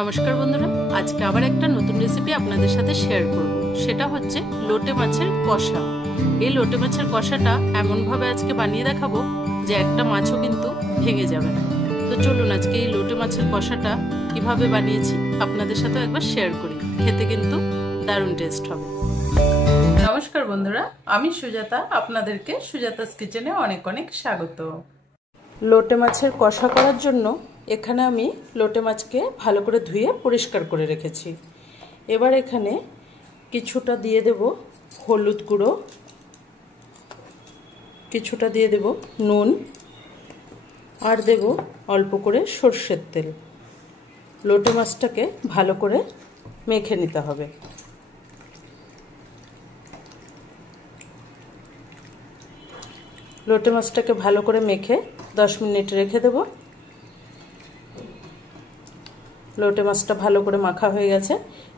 নমস্কার বন্ধুরা, আজকে আবার একটা নতুন রেসিপি আপনাদের সাথে শেয়ার করব। সেটা হচ্ছে লোটে মাছের কষা। এই লোটে মাছের কষাটা এমনভাবে আজকে বানিয়ে দেখাবো যে একটা মাছও কিন্তু ভেঙে যাবে না। তো চলুন আজকে এই লোটে মাছের কষাটা কিভাবে বানিয়েছি আপনাদের সাথে একবার শেয়ার করি। খেতে কিন্তু দারুণ টেস্ট হবে। নমস্কার বন্ধুরা, আমি সুজাতা, আপনাদেরকে সুজাতাস কিচেনে অনেক অনেক স্বাগত। লোটে মাছের কষা করার জন্য এখানে আমি লোটে মাছকে ভালো করে ধুয়ে পরিষ্কার করে রেখেছি। এবার এখানে কিছুটা দিয়ে দেব হলুদ গুঁড়ো, কিছুটা দিয়ে দেব নুন, আর দেব অল্প করে সর্ষের তেল। লোটে মাছটাকে ভালো করে মেখে নিতে হবে। লোটে মাছটাকে ভালো করে মেখে 10 মিনিট রেখে দেব। লোটে মাছটা ভালো করে মাখা হয়ে গেছে,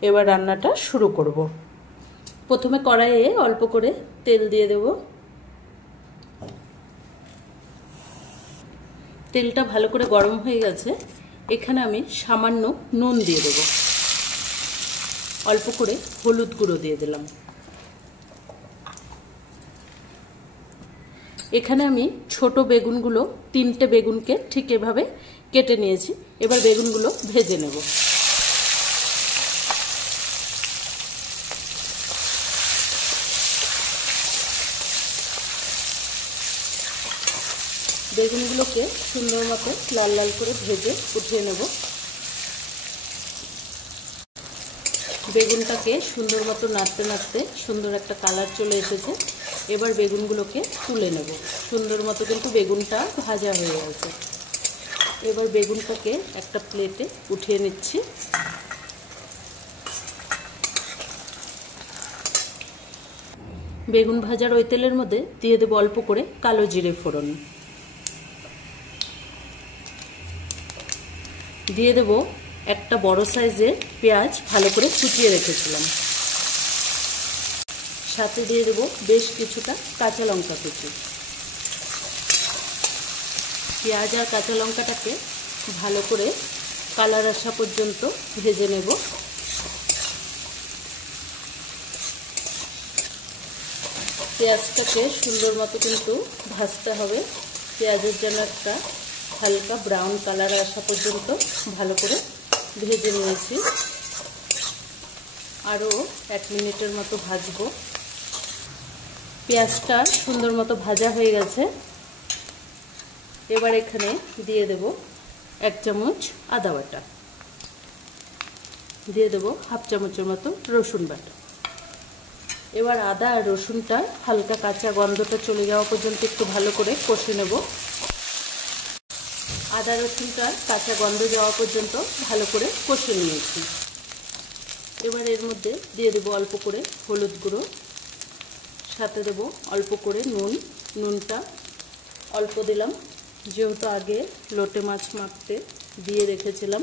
এবার রান্নাটা শুরু করব। প্রথমে কড়াইয়ে অল্প করে তেল দিয়ে দেব। তেলটা ভালো করে গরম হয়ে গেছে, এখানে আমি সামান্য নুন দিয়ে দেব, অল্প করে হলুদ গুঁড়ো দিয়ে দিলাম। এখানে আমি ছোট বেগুনগুলো 3টে বেগুনকে ঠিক এভাবে কেটে নিয়েছি। এবার বেগুনগুলো ভেজে নেব। বেগুনগুলোকে সুন্দর মতো লাল লাল করে ভেজে উঠিয়ে নেব। বেগুনটাকে সুন্দর মতো নাড়তে নাড়তে সুন্দর একটা কালার চলে এসেছে। এবার বেগুনগুলোকে তুলে নেব। সুন্দর মতো কিন্তু বেগুনটা ভাজা হয়ে গেছে। এবার বেগুনটাকে একটা প্লেটে উঠিয়ে নিচ্ছি। বেগুন ভাজার ওই তেলের মধ্যে দিয়ে দেব অল্প করে কালো জিরে ফোড়ন, দিয়ে দেব একটা বড় সাইজের পেঁয়াজ ভালো করে কুচিয়ে রেখেছিলাম, সাথে দিয়ে দেব বেশ কিছুটা কাঁচা লঙ্কা কুচি। পেঁয়াজ আর কাঁচা লঙ্কাটাকে ভালো করে কালার আসা পর্যন্ত ভেজে নেব। পেঁয়াজটাকে সুন্দর মতো কিন্তু ভাজতে হবে। পেঁয়াজের যেন একটা হালকা ব্রাউন কালার আসা পর্যন্ত ভালো করে ভেজে নিয়েছি। আরও 1 মিনিটের মতো ভাজবো। পেঁয়াজটা সুন্দর মতো ভাজা হয়ে গেছে। এবার এখানে দিয়ে দেব 1 চামচ আদা বাটা, দিয়ে দেব হাফ চামচের মতো রসুন বাটা। এবার আদা আর রসুনটা হালকা কাঁচা গন্ধটা চলে যাওয়া পর্যন্ত একটু ভালো করে কষে নেব। আদা রসুনটা কাঁচা গন্ধ যাওয়া পর্যন্ত ভালো করে কষে নিয়েছি। এবার এর মধ্যে দিয়ে দেব অল্প করে হলুদ গুঁড়ো, সাথে দেব অল্প করে নুন। নুনটা অল্প দিলাম, যেহেতু আগে লোটে মাছ মাখতে দিয়ে রেখেছিলাম।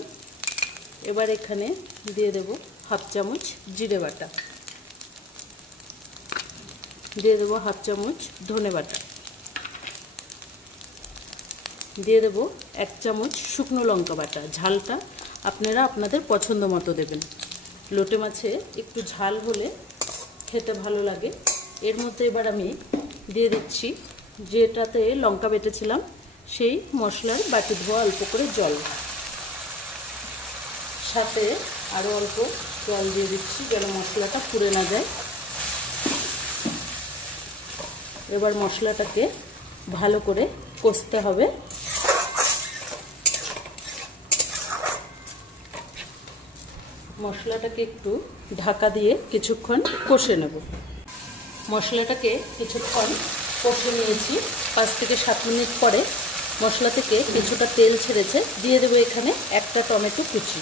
এবার এখানে দিয়ে দেব হাফ চামচ জিরে বাটা, দিয়ে দেব হাফ চামচ ধনে বাটা, দিয়ে দেব 1 চামচ শুকনো লঙ্কা বাটা। ঝালটা আপনারা আপনাদের পছন্দ মতো দেবেন। লোটে মাছে একটু ঝাল হলে খেতে ভালো লাগে। এর মধ্যে এবার আমি দিয়ে দিচ্ছি যেটাতে লঙ্কা বেটেছিলাম সেই মশলার বাটি ধোয়া অল্প করে জল, সাথে আরও অল্প জল দিয়ে দিচ্ছি যেন মশলাটা পুড়ে না যায়। এবার মশলাটাকে ভালো করে কষতে হবে। মশলাটাকে একটু ঢাকা দিয়ে কিছুক্ষণ কষে নেব। মশলাটাকে কিছুক্ষণ কষে নিয়েছি। 5 থেকে 7 মিনিট পরে মশলা থেকে কিছুটা তেল ছেড়েছে। দিয়ে দেবো এখানে একটা টমেটো কুচি।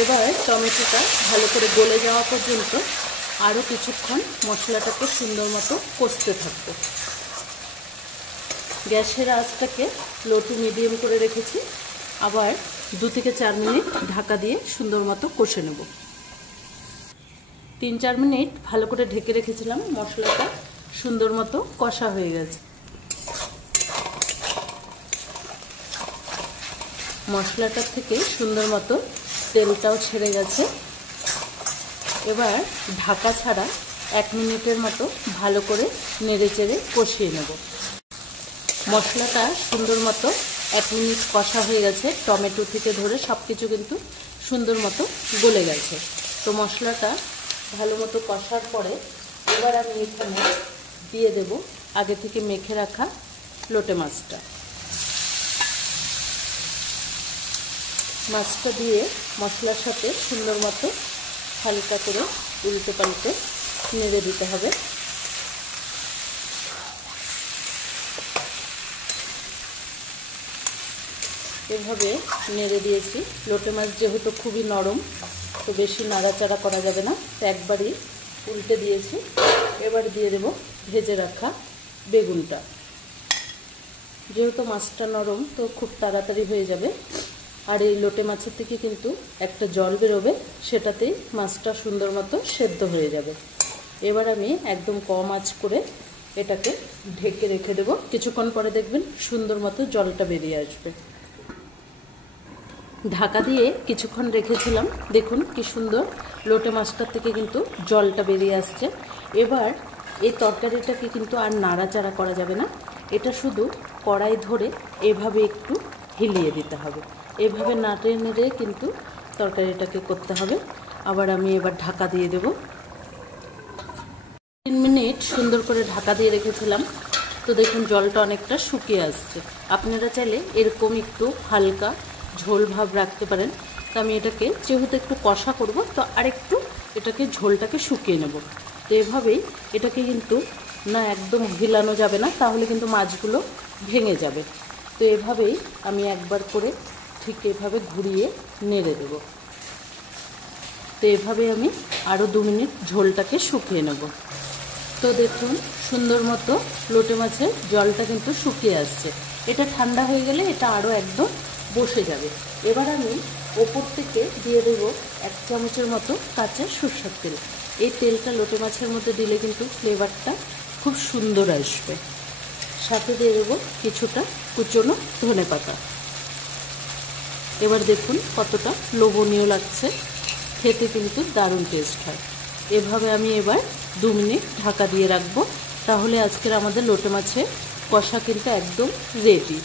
এবার টমেটোটা ভালো করে গলে যাওয়া পর্যন্ত আরও কিছুক্ষণ মশলাটাকে সুন্দর মতো কষতে থাকবো। গ্যাসের আঁচটাকে লো টু মিডিয়াম করে রেখেছি। আবার 2 থেকে 4 মিনিট ঢাকা দিয়ে সুন্দর মতো কষে নেব। 3-4 মিনিট ভালো করে ঢেকে রেখেছিলাম। মশলাটা সুন্দর মতো কষা হয়ে গেছে। মশলাটার থেকে সুন্দর মতো তেলটাও ছেড়ে গেছে। এবার ঢাকা ছাড়া 1 মিনিটের মতো ভালো করে নেড়ে চেড়ে কষিয়ে নেব। মশলাটা সুন্দর মতো 1 মিনিট কষা হয়ে গেছে, টমেটো থেকে ধরে সব কিছু কিন্তু সুন্দর মতো গলে গেছে। তো মশলাটা ভালো মতো কষার পরে এবার আমি এখানে দিয়ে দেব আগে থেকে মেখে রাখা লোটে মাছটা। মাছটা দিয়ে মশলার সাথে সুন্দর মতো হালকা করে উল্টে পাল্টে নেড়ে দিতে হবে। এভাবে নেড়ে দিয়েছি। লোটে মাছ যেহেতু খুবই নরম, তো বেশি নাড়াচাড়া করা যাবে না, তো একবারই উল্টে দিয়েছি। এবার দিয়ে দেব ভেজে রাখা বেগুনটা। যেহেতু মাছটা নরম, তো খুব তাড়াতাড়ি হয়ে যাবে। আর এই লোটে মাছের থেকে কিন্তু একটা জল বেরোবে, সেটাতেই মাছটা সুন্দর মতো সেদ্ধ হয়ে যাবে। এবার আমি একদম কম আঁচ করে এটাকে ঢেকে রেখে দেব। কিছুক্ষণ পরে দেখবেন সুন্দর মতো জলটা বেরিয়ে আসবে। ঢাকা দিয়ে কিছুক্ষণ রেখেছিলাম, দেখুন কি সুন্দর লোটে মাছটার থেকে কিন্তু জলটা বেরিয়ে আসছে। এবার এই তরকারিটাকে কিন্তু আর নাড়াচাড়া করা যাবে না, এটা শুধু কড়াই ধরে এভাবে একটু হিলিয়ে দিতে হবে। এভাবে নাড়ে নেড়ে কিন্তু তরকারিটাকে করতে হবে। আবার আমি এবার ঢাকা দিয়ে দেব। 3 মিনিট সুন্দর করে ঢাকা দিয়ে রেখেছিলাম, তো দেখুন জলটা অনেকটা শুকিয়ে আসছে। আপনারা চাইলে এরকম একটু হালকা ঝোল ভাব রাখতে পারেন। তো আমি এটাকে যেহেতু একটু কষা করব, তো আরেকটু এটাকে ঝোলটাকে শুকিয়ে নেব। তো এভাবেই এটাকে কিন্তু না একদম হিলানো যাবে না, তাহলে কিন্তু মাছগুলো ভেঙে যাবে। তো এভাবেই আমি একবার করে ঠিক এভাবে ঘুরিয়ে নেড়ে দেব। তো এভাবে আমি আরও 2 মিনিট ঝোলটাকে শুকিয়ে নেব। তো দেখুন সুন্দর মতো লোটে মাছের জলটা কিন্তু শুকিয়ে আসছে। এটা ঠান্ডা হয়ে গেলে এটা আরও একদম বসে যাবে। এবার আমি ওপর থেকে দিয়ে দেব 1 চামচের মতো কাঁচা সরষের তেল। এই তেলটা লোটে মাছের মধ্যে দিলে কিন্তু ফ্লেভারটা খুব সুন্দর আসবে। সাথে দিয়ে দেবো কিছুটা কুচনো ধনেপাতা। এবার দেখুন কতটা লোভনীয় লাগছে, খেতে কিন্তু দারুণ টেস্ট হয়। এভাবে আমি এবার 2 মিনিট ঢাকা দিয়ে রাখবো। তাহলে আজকের আমাদের লোটে মাছের কষা কিন্তু একদম রেডি।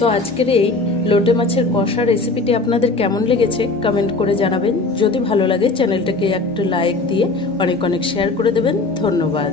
তো আজকের এই লোটে মাছের কষা রেসিপিটি আপনাদের কেমন লেগেছে কমেন্ট করে জানাবেন। যদি ভালো লাগে চ্যানেলটাকে একটা লাইক দিয়ে অনেক অনেক শেয়ার করে দেবেন। ধন্যবাদ।